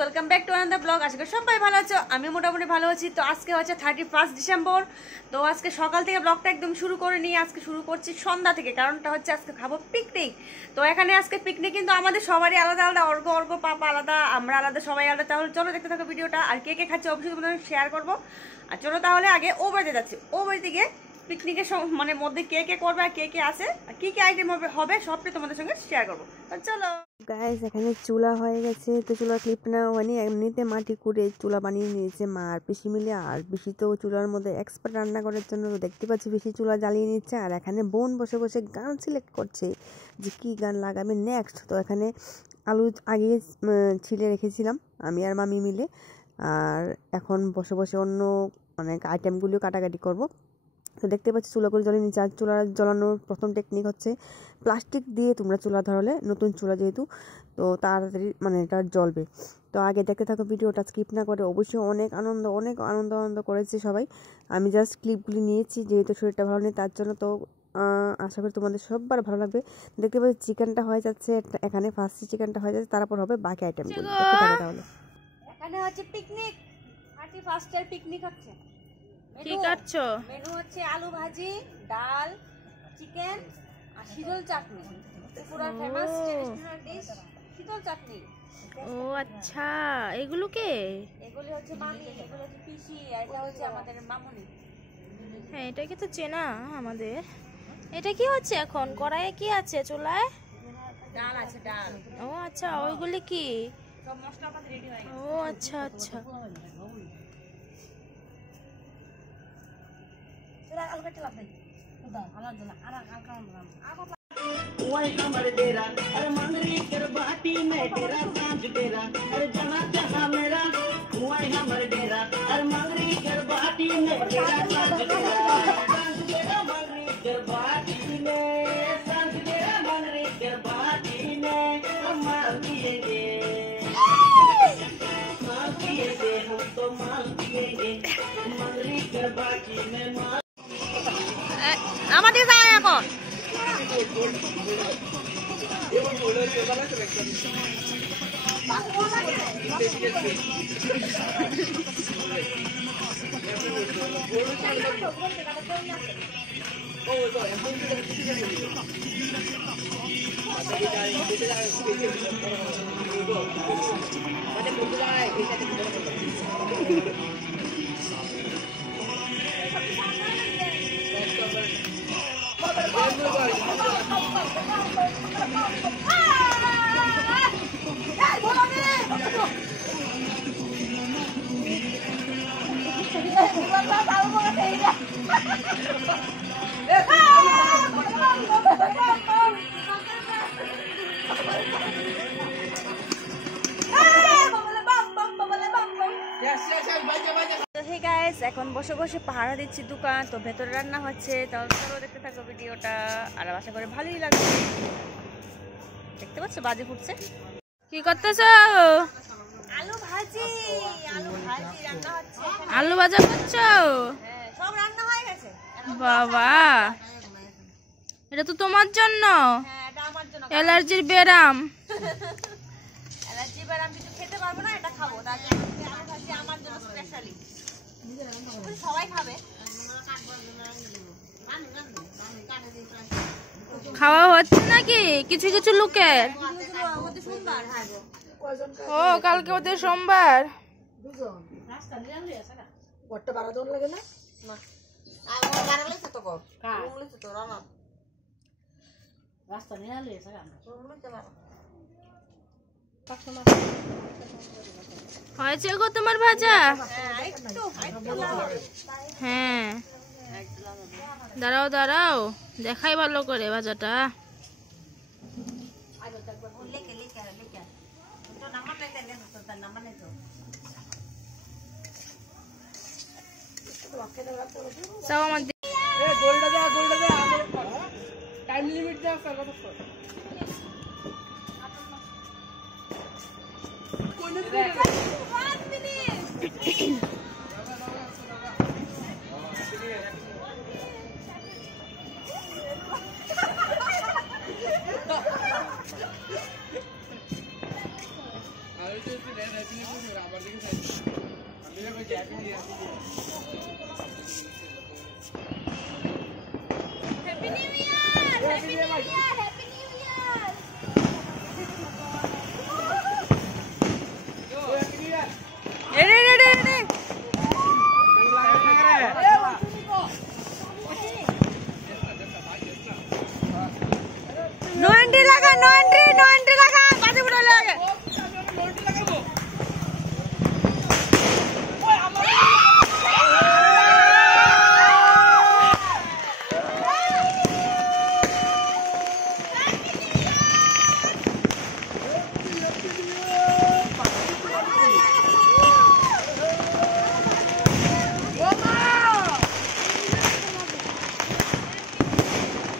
Welcome back to another blog. আজকে সবাই ভালো আছো, আমি মোটামুটি ভালো আছি। তো আজকে হচ্ছে 31 ডিসেম্বর। তো আজকে সকাল থেকে ব্লগটা একদম শুরু করে নিয়ে আজকে শুরু করছি সন্ধ্যা থেকে, কারণটা হচ্ছে আজকে খাবো পিকনিক। তো এখানে আজকে পিকনিক কিন্তু আমাদের সবারই আলাদা আলাদা, অর্ঘ পাপা আলাদা, আমরা আলাদা, সবাই আলাদা। তাহলে চলো দেখতে থাকো ভিডিওটা, আর কে কে খাচ্ছে অবশ্যই তোমাদের শেয়ার করবো। আর চলো তাহলে আগে ও বাড়িতে যাচ্ছি, ও বাড়িতে গিয়ে পিকনিকের মানে মধ্যে কে কে করবে আর কে কে আছে আর কি কি আইটেম হবে সবটাই তোমাদের সঙ্গে শেয়ার করবো। চলো গাইস, এখানে চুলা হয়ে গেছে। তো চুলার ক্লিপ নেওয়া হয়নি, এমনিতে মাটি কুড়ে চুলা বানিয়ে নিয়েছে মা আর পিসি মিলে। আর পিসি তো চুলার মধ্যে এক্সপার্ট রান্না করার জন্য, তো দেখতে পাচ্ছি পিসি চুলা জ্বালিয়ে নিচ্ছে। আর এখানে বোন বসে বসে গান সিলেক্ট করছে যে কি গান লাগাবে নেক্সট। তো এখানে আলু আগে ছিলে রেখেছিলাম আমি আর মামি মিলে, আর এখন বসে বসে অন্য অনেক আইটেমগুলো কাটাকাটি করব। তো দেখতে পাচ্ছি চুলাগুলো জ্বলে নিচ্ছে। আর চুলা জ্বালানোর প্রথম টেকনিক হচ্ছে প্লাস্টিক দিয়ে তোমরা চুলা ধরালে, নতুন চুলা যেহেতু, তো তাড়াতাড়ি মানে এটা জ্বলবে। তো আগে দেখতে থাকো ভিডিওটা, স্কিপ না করে। অবশ্যই অনেক আনন্দ করেছে সবাই। আমি জাস্ট ক্লিপগুলি নিয়েছি যেহেতু শরীরটা ভালো নেই তার জন্য। তো আশা করি তোমাদের সববার ভালো লাগবে। দেখতে পাচ্ছি চিকেনটা হয়ে যাচ্ছে এখানে, ফার্স্ট চিকেনটা হয়ে যাচ্ছে, তারপর হবে বাকি আইটেমগুলো। তাহলে এখানে হচ্ছে পিকনিক, 31 এর পিকনিক হচ্ছে। কি কাটছো? মেনু হচ্ছে আলু ভাজি, ডাল, চিকেন আর শীতল চাটনি। ত্রিপুরার ফেমাস ট্রেডিশনাল ডিশ শীতল চাটনি। ও আচ্ছা, এগুলো কে? এগুলি হচ্ছে মামি, এগুলো হচ্ছে পিসি, আর এটা হচ্ছে আমাদের মামুনি। হ্যাঁ, এটাকে তো চেনা আমাদের। এটা কি হচ্ছে এখন? কড়াইয়ে কি আছে চুলায়? ডাল আছে, ডাল। ও আচ্ছা, ওইগুলি কি? সব মশলা আমাদের রেডি হয়ে গেছে। ও আচ্ছা আচ্ছা। वही हमर डेरा अरे मंगरी कर बाटी में डेरा सांझ डेरा अरे जना जहां मेरा वही हमर डेरा अरे मंगरी कर बाटी में डेरा सांझ डेरा मंगरी कर बाटी में सांझ डेरा मंगरी कर बाटी में माल पिएंगे हम तो माल पिएंगे मंगरी कर बाटी में माल আমাদের যায় এখন। এখন বসে বসে পাহারা দিচ্ছি দোকান। তো ভেতরে রান্না হচ্ছে, তাহলে চলো দেখতে থাকো ভিডিওটা, আর আশা করে ভালোই লাগবে। দেখতে পাচ্ছ বাজে ফুটছে। কি করতেছ? আলু ভাজি, আলু ভাজি রান্না হচ্ছে। আলু ভাজা করছো? হ্যাঁ, সব রান্না হয়ে গেছে। বাবা, এটা তো তোমার জন্য। হ্যাঁ, এটা আমার জন্য। অ্যালার্জির ব্যারাম। অ্যালার্জি বার আমি কিছু খেতে পারবো না, এটা খাবো। তার জন্য আলু ভাজি আমার জন্য স্পেশালি। সবাই খাবে। খাওয়া হচ্ছে নাকি কিছু কিছু লোকের? ও, কালকে ওদের সোমবার। হয়েছে গো তোমার ভাজা? হ্যাঁ, দাঁড়াও দাঁড়াও, দেখাই ভালো করে ভাজাটা। সব আমার টাইম লিমিট দেওয়া happy new year, happy new year, happy new year. No entry লাগা, নো এন্ট্রি, নো এন্ট্রি লাগা, বাজে বুড়া লাগে।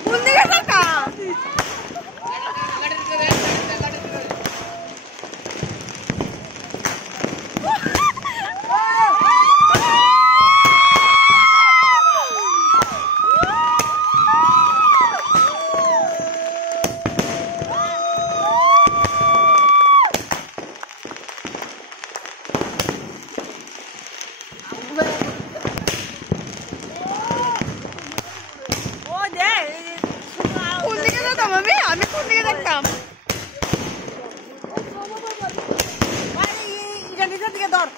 কোন দিকে টাকা? কোন দিকে যেতাম আমি কোন দিকে দেখতাম? নিজের দিকে ধর।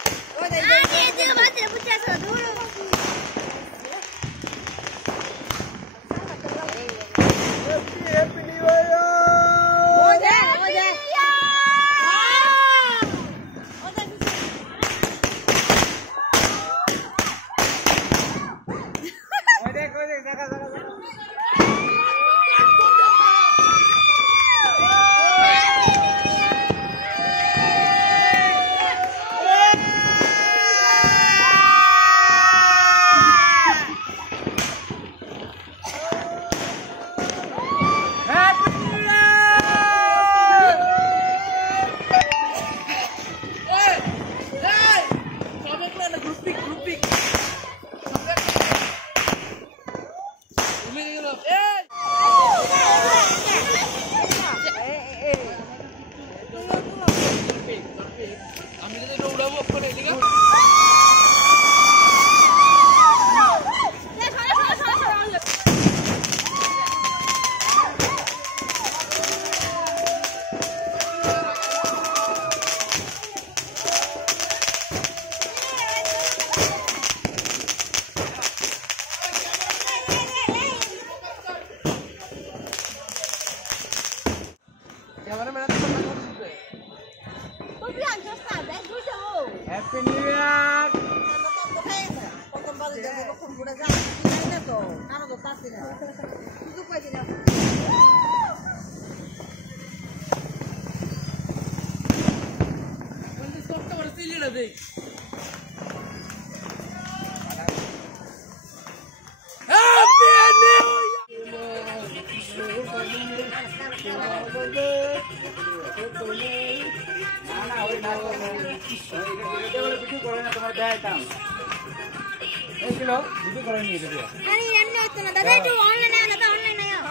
হ্যাপি নিউ ইয়ার। তোমার দেখাইতাম ভিডিও করে নিয়ে যাবে। আরে এমনি হতো না দাদা, একটু অনলাইনে আনো তো, অনলাইনে আনো।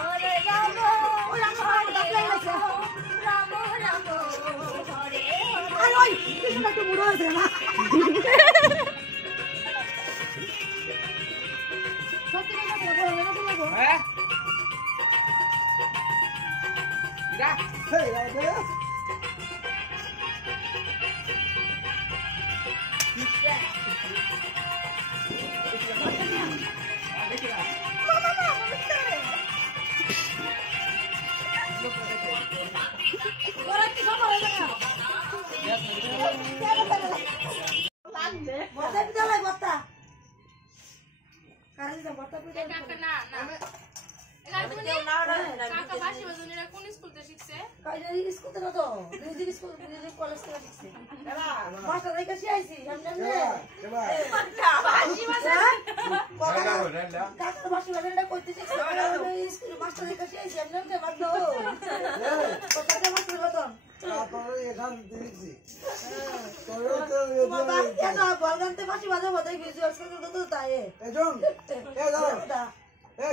এই